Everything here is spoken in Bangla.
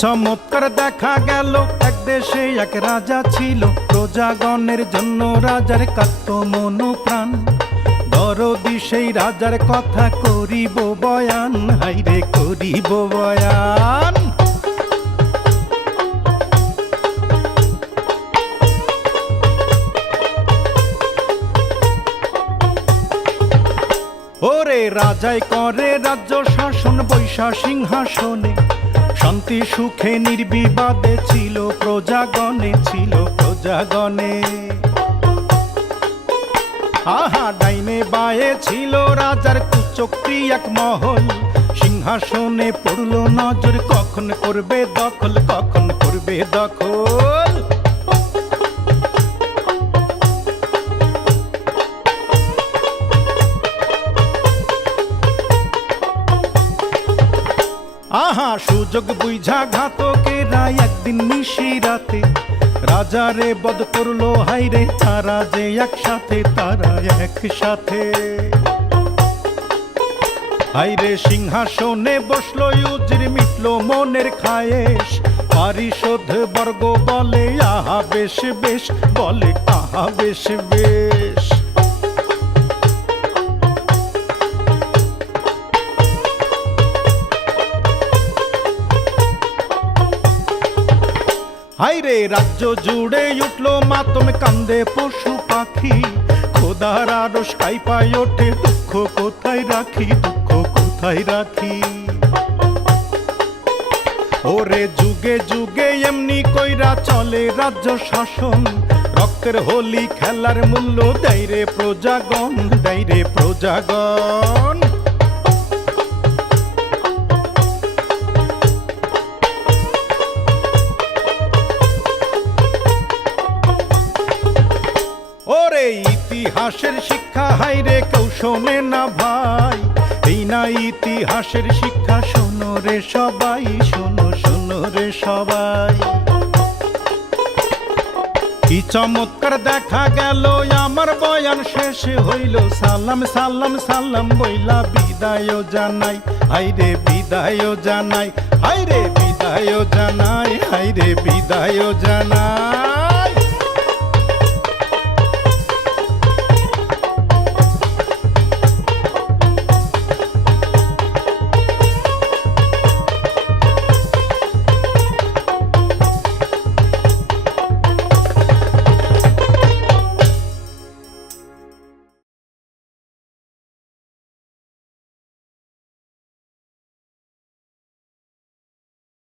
চমৎকার দেখা গেল, এক দেশে এক রাজা ছিল, প্রজাগণের জন্য রাজার কাঁদত মন প্রাণ। দরদি সেই রাজার কথা করিব বয়ান, হাইরে করিব বয়ান। ওরে রাজাই করে রাজ্য শাসন বৈশা সিংহাসনে, শান্তি সুখে নির্বিবাদে ছিল প্রজাগণে, ছিল প্রজাগণে। আহা ডাইনে বায়ে ছিল রাজার কুচক্রি এক মহল, সিংহাসনে পড়ল নজর, কখন করবে দখল, কখন করবে দখল। আহা সুযোগ বুঝা ঘাতকেরা একদিন নিশিরাতে রাজারে বধ করলো, হাইরে তারা যে একসাথে, তারা একসাথে। হাইরে সিংহাসনে বসলো ইউজির, মিটলো মনের খায়েশ, পারিষদ বর্গ বলে আহা বেশ বেশ, বলে আহা বেশ বেশ। হাইরে রাজ্য জুড়ে উঠলো মাতম, কান্দে পশু পাখি, খোদার আরশ কাঁপায় ওঠে, দুঃখ কোথায় রাখি, দুঃখ কোথায় রাখি। ওরে যুগে যুগে এমনি কইরা চলে রাজ্য শাসন, রক্তের হোলি খেলার মূল্য দেয় রে প্রজাগণ, দেয় রে প্রজাগণ। ওরে ইতিহাসের শিক্ষা হাইরে কেউ শোনে না ভাই, এই না ইতিহাসের শিক্ষা, শোনো রে সবাই, শোনো শোনো রে সবাই। কি চমৎকার দেখা গেল, আমার বয়ান শেষ হইল, সালাম সালাম সালাম বইলা বিদায় জানাই, হাইরে বিদায় জানাই, হাইরে বিদায় জানাই, হাইরে বিদায় জানাই।